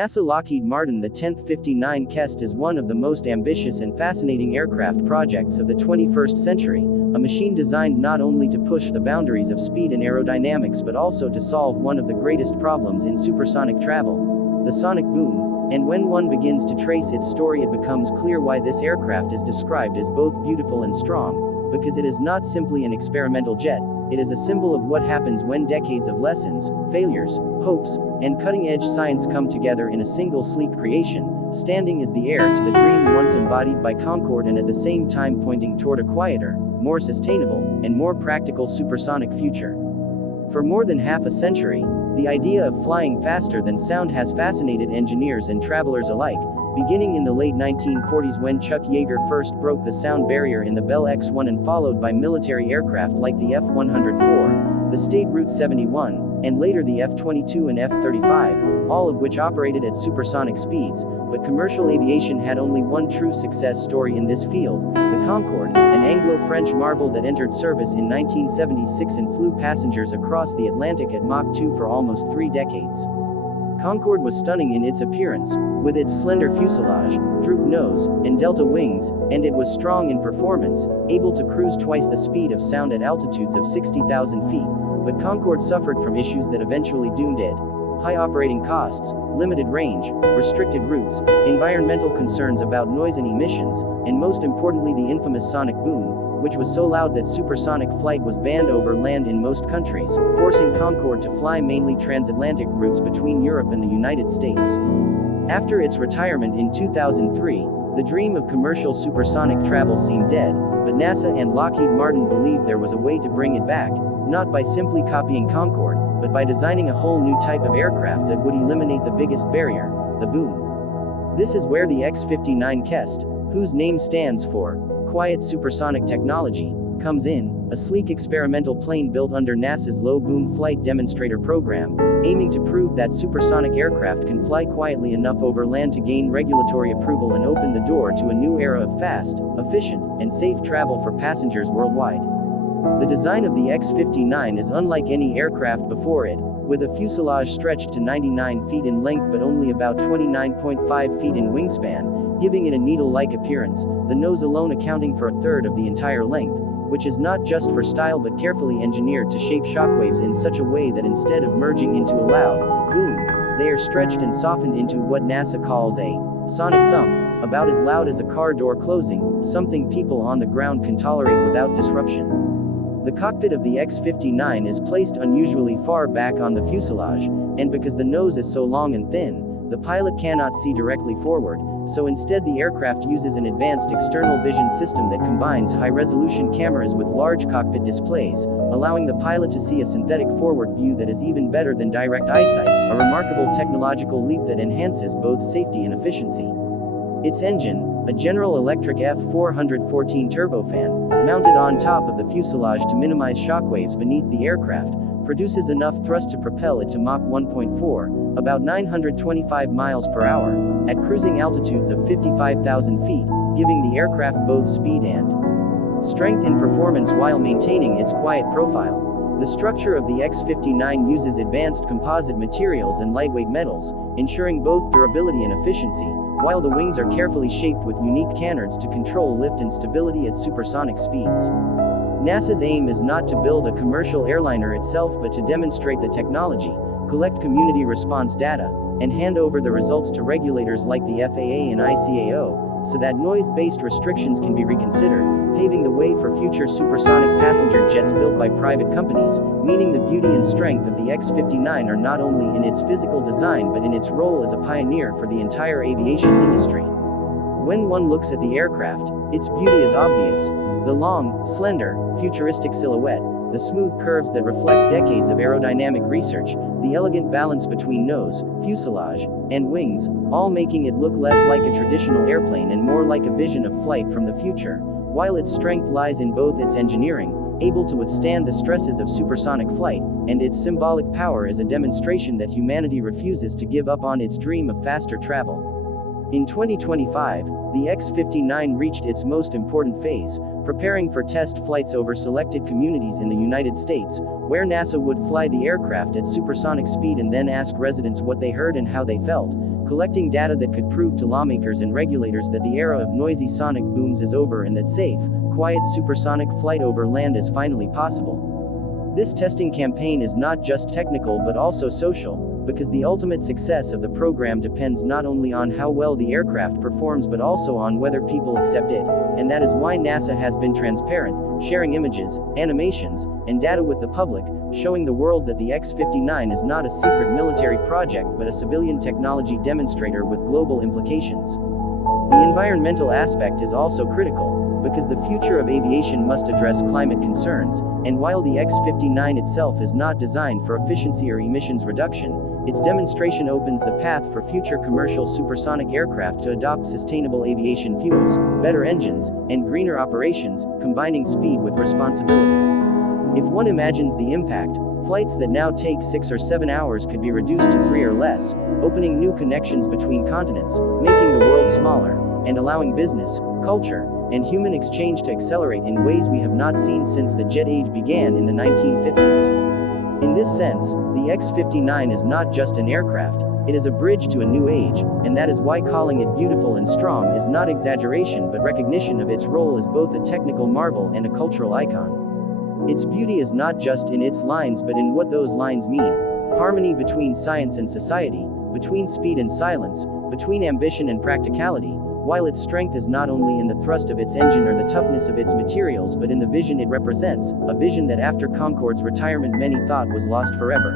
NASA Lockheed Martin the X-59 Quesst is one of the most ambitious and fascinating aircraft projects of the 21st century, a machine designed not only to push the boundaries of speed and aerodynamics but also to solve one of the greatest problems in supersonic travel: the sonic boom. And when one begins to trace its story, it becomes clear why this aircraft is described as both beautiful and strong, because it is not simply an experimental jet, it is a symbol of what happens when decades of lessons, failures, hopes, and cutting-edge science come together in a single sleek creation, standing as the heir to the dream once embodied by Concorde and at the same time pointing toward a quieter, more sustainable, and more practical supersonic future. For more than half a century, the idea of flying faster than sound has fascinated engineers and travelers alike, beginning in the late 1940s when Chuck Yeager first broke the sound barrier in the Bell X-1 and followed by military aircraft like the F-104, the State Route 71, and later the F-22 and F-35, all of which operated at supersonic speeds. But commercial aviation had only one true success story in this field: the Concorde, an Anglo-French marvel that entered service in 1976 and flew passengers across the Atlantic at Mach 2 for almost 3 decades. Concorde was stunning in its appearance, with its slender fuselage, drooped nose, and delta wings, and it was strong in performance, able to cruise twice the speed of sound at altitudes of 60,000 feet. But Concorde suffered from issues that eventually doomed it: high operating costs, limited range, restricted routes, environmental concerns about noise and emissions, and most importantly the infamous sonic boom, which was so loud that supersonic flight was banned over land in most countries, forcing Concorde to fly mainly transatlantic routes between Europe and the United States. After its retirement in 2003, the dream of commercial supersonic travel seemed dead, but NASA and Lockheed Martin believed there was a way to bring it back, not by simply copying Concorde, but by designing a whole new type of aircraft that would eliminate the biggest barrier: the boom. This is where the X-59 Quesst, whose name stands for quiet supersonic technology, comes in, a sleek experimental plane built under NASA's Low Boom Flight Demonstrator program, aiming to prove that supersonic aircraft can fly quietly enough over land to gain regulatory approval and open the door to a new era of fast, efficient, and safe travel for passengers worldwide. The design of the X-59 is unlike any aircraft before it, with a fuselage stretched to 99 feet in length but only about 29.5 feet in wingspan, giving it a needle-like appearance, the nose alone accounting for a third of the entire length, which is not just for style but carefully engineered to shape shockwaves in such a way that instead of merging into a loud boom, they are stretched and softened into what NASA calls a sonic thump, about as loud as a car door closing, something people on the ground can tolerate without disruption. The cockpit of the X-59 is placed unusually far back on the fuselage, and because the nose is so long and thin, the pilot cannot see directly forward, so instead the aircraft uses an advanced external vision system that combines high-resolution cameras with large cockpit displays, allowing the pilot to see a synthetic forward view that is even better than direct eyesight, a remarkable technological leap that enhances both safety and efficiency. Its engine, a General Electric F414 turbofan, mounted on top of the fuselage to minimize shockwaves beneath the aircraft, produces enough thrust to propel it to Mach 1.4, about 925 miles per hour, at cruising altitudes of 55,000 feet, giving the aircraft both speed and strength in performance while maintaining its quiet profile. The structure of the X-59 uses advanced composite materials and lightweight metals, ensuring both durability and efficiency, while the wings are carefully shaped with unique canards to control lift and stability at supersonic speeds. NASA's aim is not to build a commercial airliner itself but to demonstrate the technology, collect community response data, and hand over the results to regulators like the FAA and ICAO, so that noise-based restrictions can be reconsidered, paving the way for future supersonic passenger jets built by private companies, meaning the beauty and strength of the X-59 are not only in its physical design but in its role as a pioneer for the entire aviation industry. When one looks at the aircraft, its beauty is obvious: the long, slender, futuristic silhouette, the smooth curves that reflect decades of aerodynamic research, the elegant balance between nose, fuselage, and wings, all making it look less like a traditional airplane and more like a vision of flight from the future, while its strength lies in both its engineering, able to withstand the stresses of supersonic flight, and its symbolic power as a demonstration that humanity refuses to give up on its dream of faster travel. In 2025, the X-59 reached its most important phase, preparing for test flights over selected communities in the United States, where NASA would fly the aircraft at supersonic speed and then ask residents what they heard and how they felt, collecting data that could prove to lawmakers and regulators that the era of noisy sonic booms is over and that safe, quiet supersonic flight over land is finally possible. This testing campaign is not just technical but also social, because the ultimate success of the program depends not only on how well the aircraft performs but also on whether people accept it, and that is why NASA has been transparent, sharing images, animations, and data with the public, showing the world that the X-59 is not a secret military project but a civilian technology demonstrator with global implications. The environmental aspect is also critical, because the future of aviation must address climate concerns, and while the X-59 itself is not designed for efficiency or emissions reduction, its demonstration opens the path for future commercial supersonic aircraft to adopt sustainable aviation fuels, better engines, and greener operations, combining speed with responsibility. If one imagines the impact, flights that now take 6 or 7 hours could be reduced to 3 or less, opening new connections between continents, making the world smaller, and allowing business, culture, and human exchange to accelerate in ways we have not seen since the jet age began in the 1950s. In this sense, the X-59 is not just an aircraft, it is a bridge to a new age, and that is why calling it beautiful and strong is not exaggeration but recognition of its role as both a technical marvel and a cultural icon. Its beauty is not just in its lines but in what those lines mean: harmony between science and society, between speed and silence, between ambition and practicality, while its strength is not only in the thrust of its engine or the toughness of its materials but in the vision it represents, a vision that after Concorde's retirement many thought was lost forever.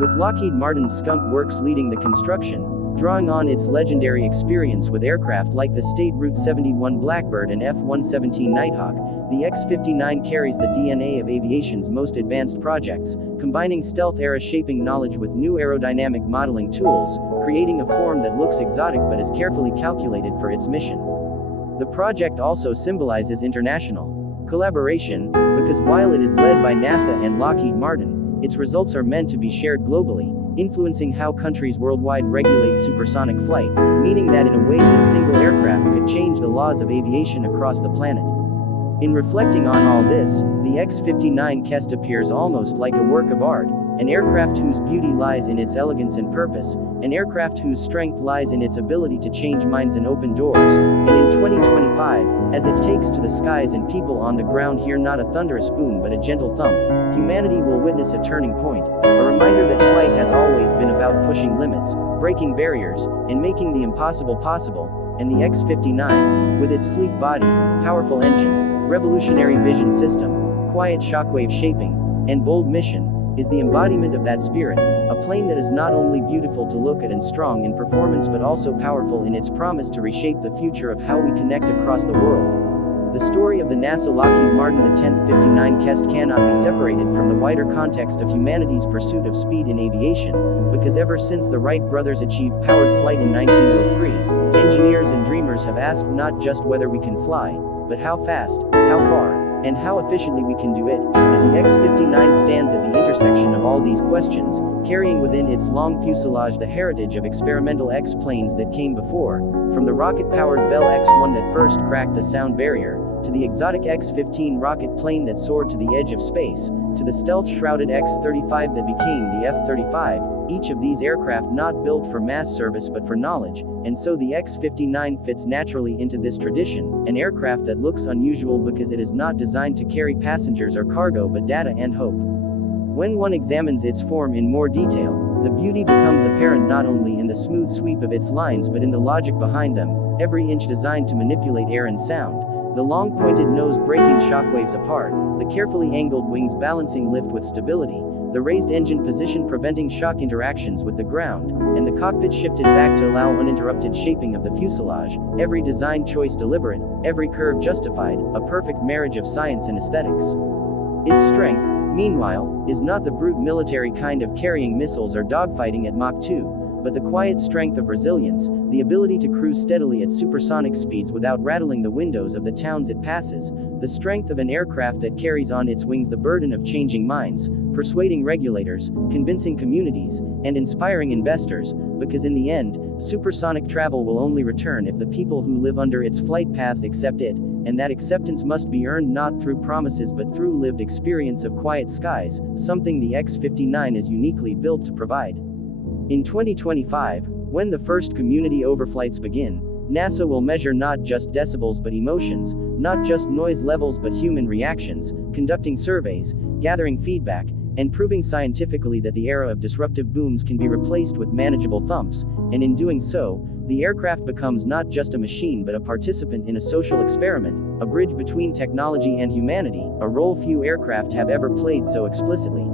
With Lockheed Martin's Skunk Works leading the construction, drawing on its legendary experience with aircraft like the State Route 71 Blackbird and F-117 Nighthawk, the X-59 carries the DNA of aviation's most advanced projects, combining stealth-era shaping knowledge with new aerodynamic modeling tools, creating a form that looks exotic but is carefully calculated for its mission. The project also symbolizes international collaboration, because while it is led by NASA and Lockheed Martin, its results are meant to be shared globally, influencing how countries worldwide regulate supersonic flight, meaning that in a way this single aircraft could change the laws of aviation across the planet. In reflecting on all this, the X-59 Quesst appears almost like a work of art, an aircraft whose beauty lies in its elegance and purpose, an aircraft whose strength lies in its ability to change minds and open doors, and in 2025, as it takes to the skies and people on the ground hear not a thunderous boom but a gentle thump, humanity will witness a turning point, a reminder that flight has always been about pushing limits, breaking barriers, and making the impossible possible, and the X-59, with its sleek body, powerful engine, revolutionary vision system, quiet shockwave shaping, and bold mission, is the embodiment of that spirit, a plane that is not only beautiful to look at and strong in performance but also powerful in its promise to reshape the future of how we connect across the world. The story of the NASA Lockheed Martin X-59 Quesst cannot be separated from the wider context of humanity's pursuit of speed in aviation, because ever since the Wright brothers achieved powered flight in 1903, engineers and dreamers have asked not just whether we can fly, but how fast, how far, and how efficiently we can do it, and the X-59 stands at the intersection of all these questions, carrying within its long fuselage the heritage of experimental X-planes that came before, from the rocket-powered Bell X-1 that first cracked the sound barrier, to the exotic X-15 rocket plane that soared to the edge of space, to the stealth-shrouded X-35 that became the F-35, each of these aircraft not built for mass service but for knowledge, and so the X-59 fits naturally into this tradition, an aircraft that looks unusual because it is not designed to carry passengers or cargo but data and hope. When one examines its form in more detail, the beauty becomes apparent not only in the smooth sweep of its lines but in the logic behind them, every inch designed to manipulate air and sound, the long pointed nose breaking shockwaves apart, the carefully angled wings balancing lift with stability, the raised engine position preventing shock interactions with the ground, and the cockpit shifted back to allow uninterrupted shaping of the fuselage, every design choice deliberate, every curve justified, a perfect marriage of science and aesthetics. Its strength, meanwhile, is not the brute military kind of carrying missiles or dogfighting at Mach 2, but the quiet strength of resilience, the ability to cruise steadily at supersonic speeds without rattling the windows of the towns it passes, the strength of an aircraft that carries on its wings the burden of changing minds, persuading regulators, convincing communities, and inspiring investors, because in the end, supersonic travel will only return if the people who live under its flight paths accept it, and that acceptance must be earned not through promises but through lived experience of quiet skies, something the X-59 is uniquely built to provide. In 2025, When the first community overflights begin, NASA will measure not just decibels but emotions, not just noise levels but human reactions, conducting surveys, gathering feedback, and proving scientifically that the era of disruptive booms can be replaced with manageable thumps, and in doing so, the aircraft becomes not just a machine but a participant in a social experiment, a bridge between technology and humanity, a role few aircraft have ever played so explicitly.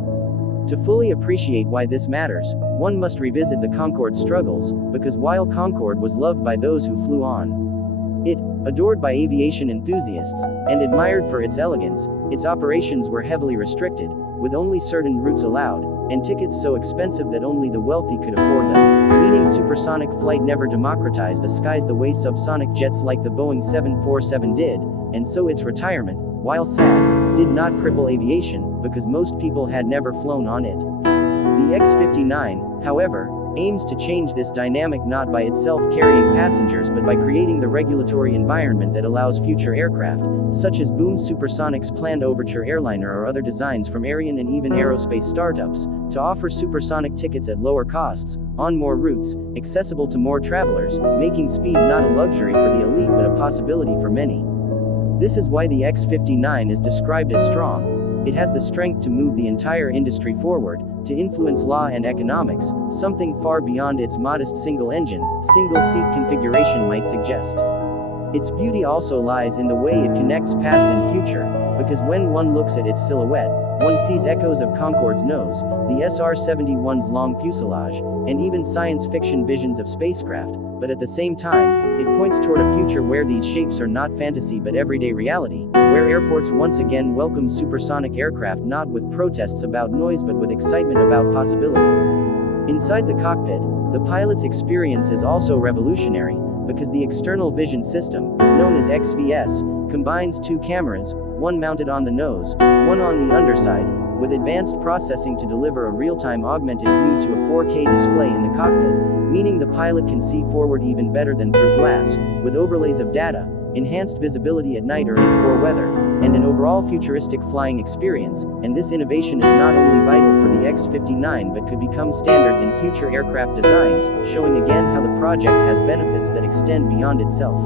To fully appreciate why this matters, one must revisit the Concorde's struggles, because while Concorde was loved by those who flew on it, adored by aviation enthusiasts, and admired for its elegance, its operations were heavily restricted, with only certain routes allowed, and tickets so expensive that only the wealthy could afford them, meaning supersonic flight never democratized the skies the way subsonic jets like the Boeing 747 did, and so its retirement, while sad, did not cripple aviation, because most people had never flown on it. The X-59, however, aims to change this dynamic not by itself carrying passengers but by creating the regulatory environment that allows future aircraft, such as Boom Supersonic's planned Overture airliner or other designs from Ariane and even aerospace startups, to offer supersonic tickets at lower costs, on more routes, accessible to more travelers, making speed not a luxury for the elite but a possibility for many. This is why the X-59 is described as strong. It has the strength to move the entire industry forward, to influence law and economics, something far beyond its modest single-engine, single-seat configuration might suggest. Its beauty also lies in the way it connects past and future, because when one looks at its silhouette, one sees echoes of Concorde's nose, the SR-71's long fuselage, and even science fiction visions of spacecraft, but at the same time, it points toward a future where these shapes are not fantasy but everyday reality, where airports once again welcome supersonic aircraft not with protests about noise but with excitement about possibility. Inside the cockpit, the pilot's experience is also revolutionary, because the external vision system, known as XVS, combines two cameras, one mounted on the nose, one on the underside, with advanced processing to deliver a real-time augmented view to a 4K display in the cockpit, meaning the pilot can see forward even better than through glass, with overlays of data, enhanced visibility at night or in poor weather, and an overall futuristic flying experience, and this innovation is not only vital for the X-59 but could become standard in future aircraft designs, showing again how the project has benefits that extend beyond itself.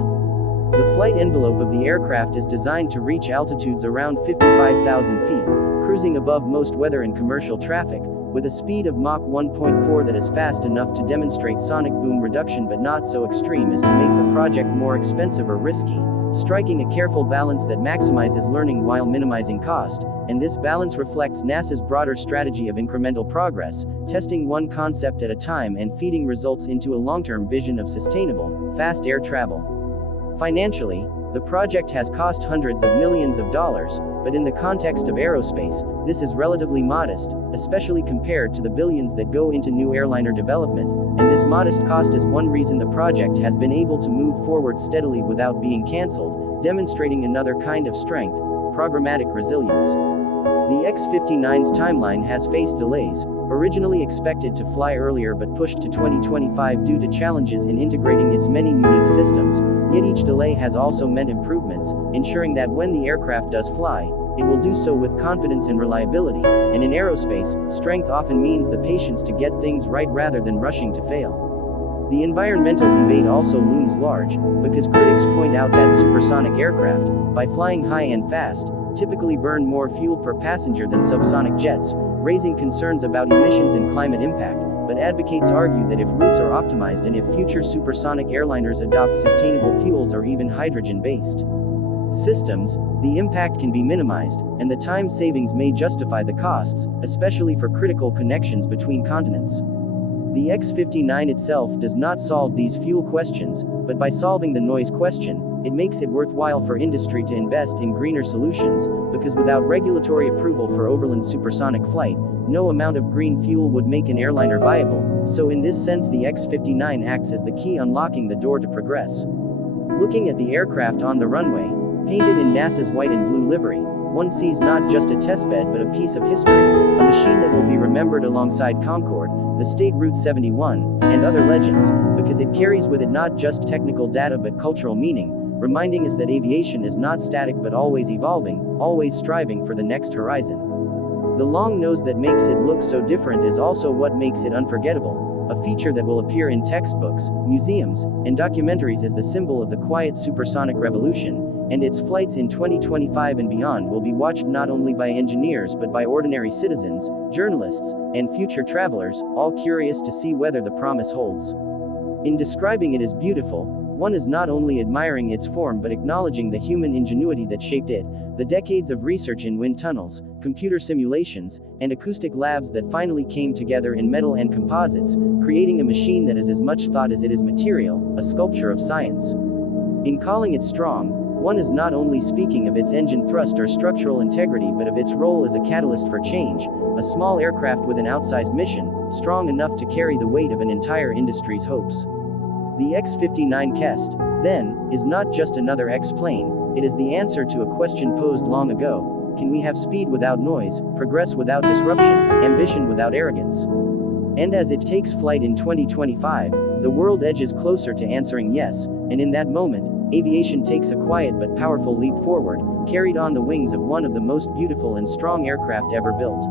The flight envelope of the aircraft is designed to reach altitudes around 55,000 feet, cruising above most weather and commercial traffic, with a speed of Mach 1.4 that is fast enough to demonstrate sonic boom reduction but not so extreme as to make the project more expensive or risky, striking a careful balance that maximizes learning while minimizing cost, and this balance reflects NASA's broader strategy of incremental progress, testing one concept at a time and feeding results into a long-term vision of sustainable, fast air travel. Financially, the project has cost hundreds of millions of dollars, but in the context of aerospace, this is relatively modest, especially compared to the billions that go into new airliner development, and this modest cost is one reason the project has been able to move forward steadily without being cancelled, demonstrating another kind of strength, programmatic resilience. The X-59's timeline has faced delays, originally expected to fly earlier but pushed to 2025 due to challenges in integrating its many unique systems, yet each delay has also meant improvements, ensuring that when the aircraft does fly, it will do so with confidence and reliability, and in aerospace, strength often means the patience to get things right rather than rushing to fail. The environmental debate also looms large, because critics point out that supersonic aircraft, by flying high and fast, typically burn more fuel per passenger than subsonic jets, raising concerns about emissions and climate impact, but advocates argue that if routes are optimized and if future supersonic airliners adopt sustainable fuels or even hydrogen-based systems, the impact can be minimized, and the time savings may justify the costs, especially for critical connections between continents. The X-59 itself does not solve these fuel questions, but by solving the noise question, it makes it worthwhile for industry to invest in greener solutions, because without regulatory approval for overland supersonic flight, no amount of green fuel would make an airliner viable, so in this sense the X-59 acts as the key unlocking the door to progress. Looking at the aircraft on the runway, painted in NASA's white and blue livery, one sees not just a testbed but a piece of history, a machine that will be remembered alongside Concorde, the State Route 71, and other legends, because it carries with it not just technical data but cultural meaning, reminding us that aviation is not static but always evolving, always striving for the next horizon. The long nose that makes it look so different is also what makes it unforgettable, a feature that will appear in textbooks, museums, and documentaries as the symbol of the quiet supersonic revolution, and its flights in 2025 and beyond will be watched not only by engineers but by ordinary citizens, journalists, and future travelers, all curious to see whether the promise holds. In describing it as beautiful, one is not only admiring its form but acknowledging the human ingenuity that shaped it, the decades of research in wind tunnels, computer simulations, and acoustic labs that finally came together in metal and composites, creating a machine that is as much thought as it is material, a sculpture of science. In calling it strong, one is not only speaking of its engine thrust or structural integrity but of its role as a catalyst for change, a small aircraft with an outsized mission, strong enough to carry the weight of an entire industry's hopes. The X-59 Quest, then, is not just another X-plane, it is the answer to a question posed long ago: can we have speed without noise, progress without disruption, ambition without arrogance? And as it takes flight in 2025, the world edges closer to answering yes, and in that moment, aviation takes a quiet but powerful leap forward, carried on the wings of one of the most beautiful and strong aircraft ever built.